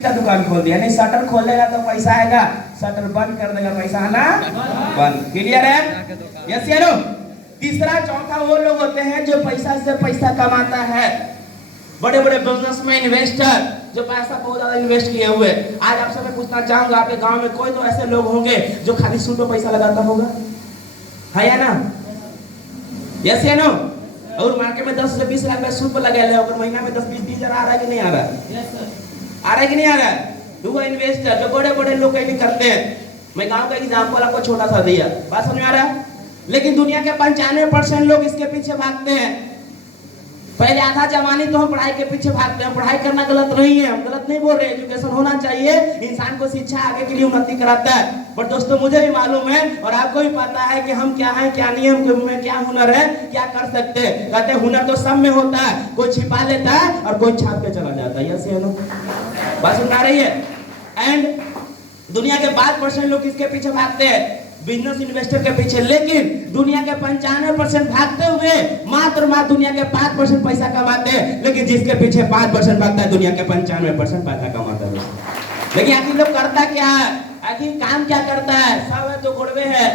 का दुकान खोल दिया, नहीं शटर खोलेगा तो पैसा आएगा, शटर बंद कर देगा पैसा आना बंद। क्लियर है? यस या नो? तीसरा चौथा वो लोग होते हैं जो पैसा से पैसा कमाता है, बड़े बड़े बिजनेसमैन, इन्वेस्टर जो पैसा बहुत ज्यादा इन्वेस्ट किए हुए। आज आपसे मैं पूछना चाहूंगा, आपके गांव में कोई तो ऐसे लोग होंगे जो खाली सूट पे पैसा लगाता होगा, है या ना? यस या नो? और मार्केट में 10 से 20 लाख में सूट पे लगा ले, और महीना में 10-20 हजार आ रहा है कि नहीं आ रहा? आ रहा है कि नहीं आ रहा है? वो इन्वेस्टर जो बड़े बड़े लोग कहीं करते हैं। मैं गांव का एग्जांपल आपको छोटा सा दिया, बात समझ में आ रहा है? लेकिन दुनिया के 95% लोग इसके पीछे भागते हैं। पहले आधा जमाने तो हम पढ़ाई के पीछे भागते हैं। पढ़ाई करना गलत नहीं है, हम गलत नहीं बोल रहे, एजुकेशन होना चाहिए, इंसान को शिक्षा आगे के लिए उन्नति कराता है। पर दोस्तों मुझे भी मालूम है और आपको भी पता है कि हम क्या हैं, क्या नहीं है, हमें क्या हुनर है, क्या कर सकते हैं। कहते हैं हुनर तो सब में होता है, कोई छिपा लेता है और कोई छाप के चला जाता है। यस या नो? बात सुन रही है? एंड दुनिया के 5% लोग किसके पीछे भागते हैं? बिजनेस इन्वेस्टर के पीछे। लेकिन दुनिया के 95% भागते हुए मात्र दुनिया के 5% पैसा कमाते हैं। लेकिन जिसके पीछे 5% भागता है, दुनिया के 95% पैसा कमाता है। लेकिन आखिर लोग करता क्या है, आखिर काम क्या करता है? सब है तो गुड़वे है,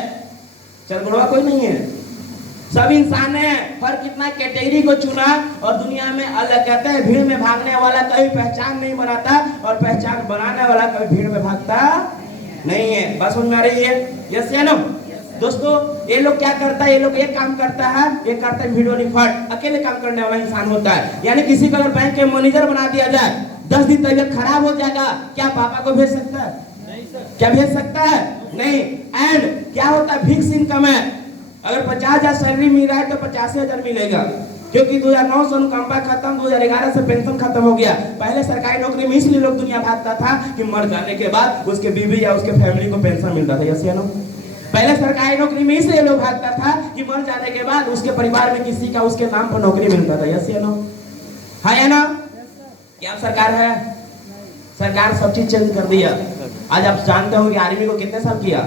चल गुड़वा कोई नहीं है, सब इंसान है। पर कितना कैटेगरी को चुना और दुनिया में अलग। कहते हैं भीड़ में भागने वाला कभी पहचान नहीं बनाता और पहचान बनाने वाला कभी भीड़ में भागता नहीं है। बस समझ में आ रही है? यस या नो? दोस्तों ये लोग क्या करता है, ये लोग एक काम करता है, ये करता है वीडियो रिकॉर्ड, अकेले काम करने वाला इंसान होता है। यानी किसी को अगर बैंक के मैनेजर बना दिया जाए, 10 दिन तबियत खराब हो जाएगा, क्या पापा को भेज सकता है? क्या भेज सकता है? नहीं। एंड क्या होता है, फिक्स इनकम है। अगर 50,000 सैलरी मिल रहा है तो 85,000 मिलेगा, क्योंकि 2009 से अनुकंपा खत्म, 2011 से पेंशन खत्म हो गया। पहले सरकारी नौकरी में इसलिए लोग दुनिया भागता था कि मर जाने के बाद उसके बीवी या उसके फैमिली को पेंशन मिलता था। यस या नो? पहले सरकारी नौकरी में इसलिए लोग भागता था कि मर जाने के बाद उसके परिवार में किसी का उसके नाम पर नौकरी मिलता था। यस या नो? है या ना? क्या सरकार है? सरकार सब चीज चेंज कर दिया। आज आप जानते हो कि आर्मी को कितने साल किया?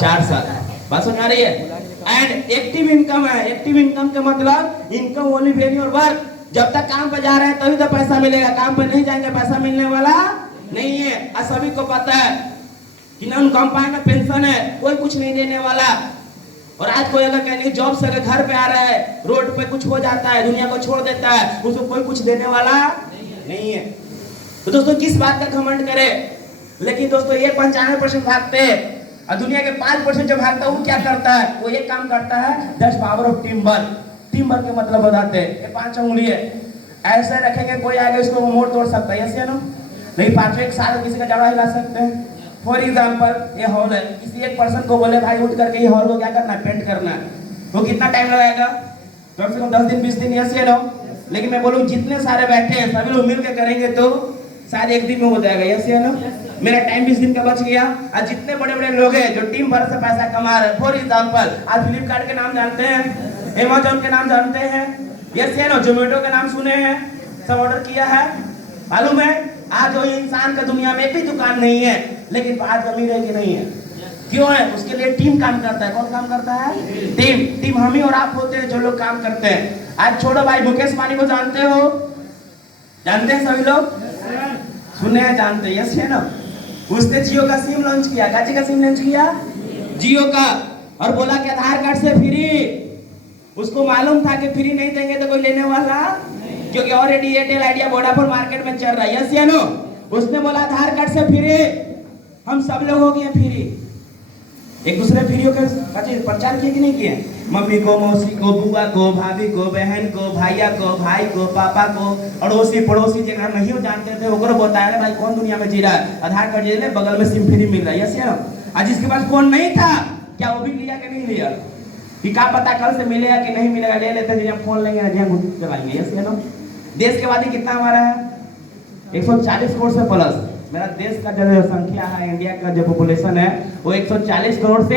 4 साल। बात समझ आ रही है? एंड एक्टिव इनकम है। एक्टिव इनकम का मतलब income only when your work. जब तक काम पे जा रहे हैं तभी तो पैसा मिलेगा, काम पे नहीं जाएंगे पैसा मिलने वाला नहीं है। आज सभी को पता है कि नॉन कंपाउंड में पेंशन है, कोई कुछ नहीं देने वाला। और आज कोई अगर कहने जॉब से अगर घर पे आ रहा है, रोड पे कुछ हो जाता है, दुनिया को छोड़ देता है, उसको कोई कुछ देने वाला नहीं है। तो दोस्तों किस बात का घमंड करे? लेकिन दोस्तों ये 95% भागते हैं और दुनिया के 5% जो भागता है वो क्या करता है? वो ये काम करता है, that's power of team work. Team work के मतलब बताते हैं। ये 5 उंगली है, ऐसे रखेंगे कोई आगे उसको मोड़ तोड़ सकता है। यस या नो? नहीं, 5 एक साथ किसी का जड़ा हिला सकते हैं। फॉर एग्जाम्पल ये हॉल है, किसी एक पर्सन को बोले भाई उठ करके ये हॉल को क्या करना है, पेंट करना है, तो कितना टाइम लगाएगा? कम से कम 10 दिन 20 दिन। यस या नो? लेकिन मैं बोलूँ जितने सारे बैठे हैं सभी लोग मिलकर करेंगे तो शायद 1 दिन में हो जाएगा। यस या नो? मेरा टाइम 20 दिन का बच गया। आज जितने बड़े बड़े लोग हैं जो टीम भर से पैसा कमा रहे हैं, फॉर एग्जाम्पल आज फ्लिपकार्ट के नाम जानते हैं, अमेज़न के नाम जानते हैं, यस या नो? जोमेटो के नाम सुने हैं, सब ऑर्डर किया है। मालूम है आज वो इंसान का दुनिया में एक भी दुकान नहीं है, लेकिन आज अमीर है कि नहीं है? क्यों है? उसके लिए टीम काम करता है। कौन काम करता है? टीम हम ही और आप होते हैं जो लोग काम करते हैं। आज छोड़ो भाई, मुकेश अंबानी को जानते हो? जानते हैं सभी लोग? सुने हैं, जानते हैं। यस या नो? उसने जियो का सिम लॉन्च किया। काची का सिम लॉन्च किया? जियो का। और बोला कि आधार कार्ड से फ्री। उसको मालूम था कि फ्री नहीं देंगे तो कोई लेने वाला, क्योंकि already Airtel, idea, Vodafone market में चल रहा है। यस या नो? उसने बोला आधार कार्ड से फ्री, हम सब लोग हो गए फ्री। एक दूसरे फ्रीओ का प्रचार किए कि नहीं किए? मम्मी को, मौसी को, बुआ को, भाभी को, बहन को, भैया को, भाई को, पापा को, अड़ोसी पड़ोसी जगह नहीं हो जानते थे वो बताया भाई कौन दुनिया में जी रहा है, आधार कार्ड ले ले, बगल में सिम फ्री मिल रहा है। यस या नो? आज जिसके पास फोन नहीं था क्या वो भी लिया कि नहीं लिया? कि क्या पता कल से मिलेगा कि नहीं मिलेगा, ले लेते हैं, जब फोन लेंगे ना जहाँ चलाएंगे। यस या नो? देश के आबादी कितना हमारा है? 140 करोड़ से प्लस। मेरा देश का जो संख्या है, इंडिया का जो पॉपुलेशन है वो 140 करोड़ से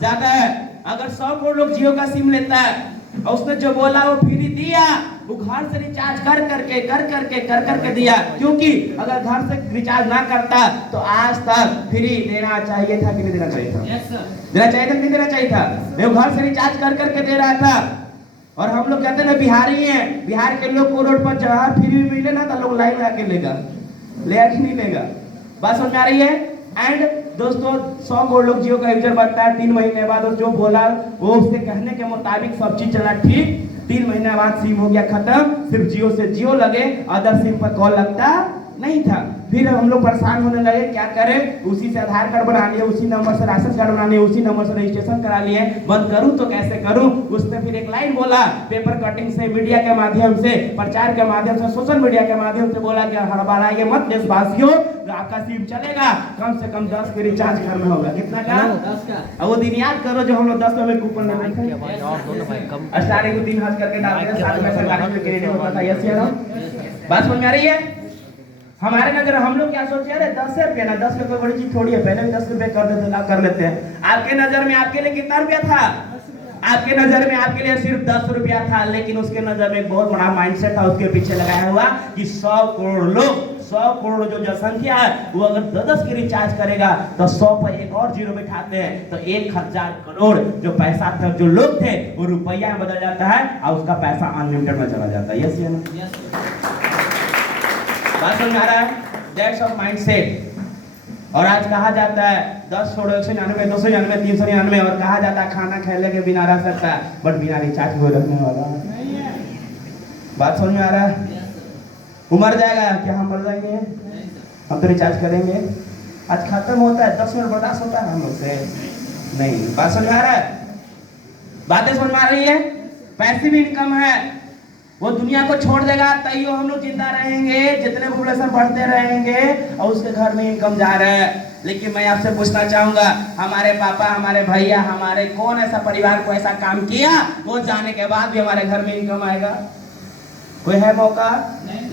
ज्यादा है। अगर 100 करोड़ लोग जियो का सिम लेता है और उसने जो बोला वो फ्री दिया, वो घर से रिचार्ज कर करके दिया। क्योंकि अगर घर से रिचार्ज ना करता तो आज तक फ्री देना चाहिए था कि नहीं देना चाहिए था? देना चाहिए था कि नहीं देना चाहिए था? वो घर से रिचार्ज कर करके दे रहा था। और हम लोग कहते हैं बिहारी हैं, बिहार के लोग को रोड पर जहाँ फ्री मिले ना तो लोग लाइन लगा के लेगा। लेट नहीं लेगा। बात समझ में आ रही है? एंड दोस्तों 100 करोड़ लोग जियो का यूजर बनता है, 3 महीने बाद जो बोला वो उसके कहने के मुताबिक सब चीज चला ठीक, 3 महीने बाद सिम हो गया खत्म, सिर्फ जियो से जियो लगे, अदर सिम पर कॉल लगता नहीं था। फिर हम लोग परेशान होने लगे, क्या करें, उसी से आधार कार्ड बना लिए, उसी नंबर से राशन कार्ड बना लिए, उसी नंबर से रजिस्ट्रेशन करा लिए, बंद करूं तो कैसे करूं। उसने फिर एक लाइन बोला, पेपर कटिंग से, मीडिया के माध्यम से, प्रचार के माध्यम से, सोशल मीडिया के माध्यम से बोला कि हड़बड़ाइए मत देशवासियों, आपका सिम चलेगा, कम से कम 10 के रिचार्ज करना होगा। कितना का? अब वो दिन याद करो जो हम लोग 10 में कूपन लेते थे, स्टार्टिंग को 3,000 करके डालते थे, 7 में से गाड़ी में क्रेडिट होता था। यस या नो? बात समझ में आ रही है? हमारे नजर हम लोग क्या सोचे, अरे 10 रुपया ना, 10 रुपये बड़ी चीज थोड़ी है, पहले भी 10 रुपये कर देते, ना कर लेते हैं। आपके नजर में आपके लिए कितना रुपया था? आपके नजर में आपके लिए सिर्फ 10 रुपया था, लेकिन उसके नजर में एक बहुत बड़ा माइंडसेट था उसके पीछे लगाया हुआ कि 100 करोड़ लोग, 100 करोड़ जो जनसंख्या है वो अगर 10 की रिचार्ज करेगा तो 100 पर एक और जीरो बिठाते हैं तो 1000 करोड़ जो पैसा था, जो लोग थे वो रुपया में बदल जाता है और उसका पैसा अनलिमिटेड में चला जाता है। यस या नो? बात समझ आ रहा है? That's of mindset. और आज कहा जाता है 10 छोड़ो 199, 299, 399, और कहा जाता है खाना खेले के बिना रह सकता है, बट बिना रिचार्ज को रखने वाला नहीं है। बात समझ में आ रहा है? उमर जाएगा क्या हम मर जाएंगे? हम तो रिचार्ज करेंगे। आज खत्म होता है, 10 मिनट बर्दाश्त होता है हम लोग से नहीं। बात समझ में आ रहा है? बातें समझ में आ रही है? पैसिव इनकम है, वो दुनिया को छोड़ देगा तैयो हम लोग जिंदा रहेंगे, जितने पॉपुलेशन बढ़ते रहेंगे और उसके घर में इनकम जा रहा है। लेकिन मैं आपसे पूछना चाहूंगा, हमारे पापा, हमारे भैया, हमारे कौन ऐसा परिवार को ऐसा काम किया वो जाने के बाद भी हमारे घर में इनकम आएगा? कोई है मौका?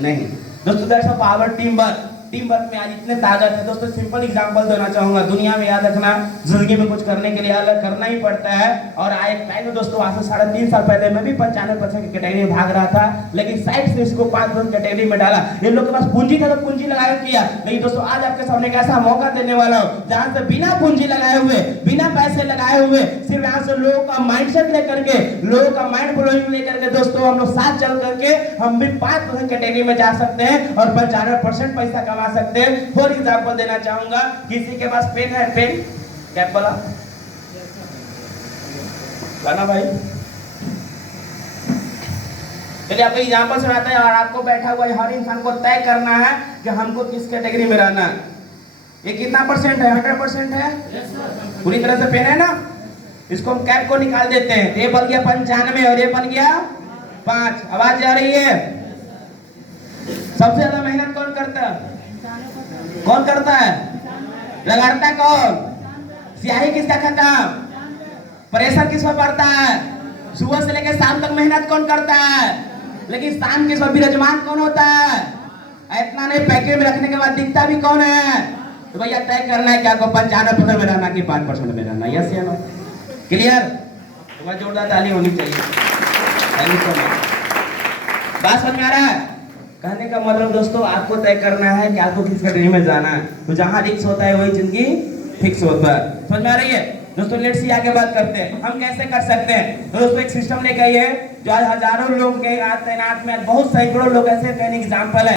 नहीं। दोस्तों that's a power team work. Team work में आज इतने ताकत है। दोस्तों सिंपल एग्जांपल देना चाहूंगा, दुनिया में याद रखना, जिंदगी में कुछ करने के लिए अलग करना ही पड़ता है। और आए टाइम में दोस्तों आज से 3.5 साल पहले मैं भी 95% की कैटेगरी में भाग रहा था, लेकिन साइड से इसको 5% कैटेगरी में डाला। इन लोग के पास पूंजी था तो पूंजी लगाया किया, लेकिन दोस्तों आज आपके सामने एक ऐसा मौका देने वाला हूं जहां से बिना पूंजी लगाए हुए, बिना पैसे लगाए हुए, सिर्फ यहाँ से लोगों का माइंडसेट लेकर के, लोगों का माइंड ब्लोइंग लेकर के दोस्तों हम लोग साथ चल करके हम भी 5% कैटेगरी में जा सकते हैं और 95% पैसा कमा सकते हैं। फॉर एग्जांपल देना चाहूंगा, किसी के पास पेन है? पेन क्या बोला लाना भाई? चलिए आपको एग्जांपल सुनाते हैं। और आपको बैठा हुआ हर इंसान को तय करना है कि हमको किस कैटेगरी में रहना है। ये कितना परसेंट है? 100% है? पूरी तरह से पेन है ना? इसको हम कैप को निकाल देते हैं, ये बन गया 95 और ये बन गया 5। आवाज जा रही है? सबसे ज्यादा मेहनत कौन करता है? कौन करता है? लगाता कौन? स्याही किसका खत्म? प्रेशर किस पर पड़ता है? सुबह से लेकर शाम तक मेहनत कौन करता है? लेकिन शाम किस पर विराजमान कौन होता है? इतना नहीं, पैकेट में रखने के बाद दिखता भी कौन है? तो भैया तय करना है कि आपको 95% में रहना कि 5% में रहना। यस या नो? क्लियर? तुम्हारा जोरदार ताली होनी चाहिए। Thank you so much. बात समझ में आ रहा है? कहने का मतलब दोस्तों आपको तय करना है कि आपको किस कैटेगरी में जाना है। तो जहां रिक्स होता है वही जिंदगी फिक्स होता है। समझ में आ रही है? दोस्तों लेट्स सी आगे बात करते हैं हम कैसे कर सकते हैं। तो दोस्तों एक सिस्टम लेके आइए जो आज हजारों लोग के तैनात में बहुत सैकड़ों लोग ऐसे एग्जाम्पल है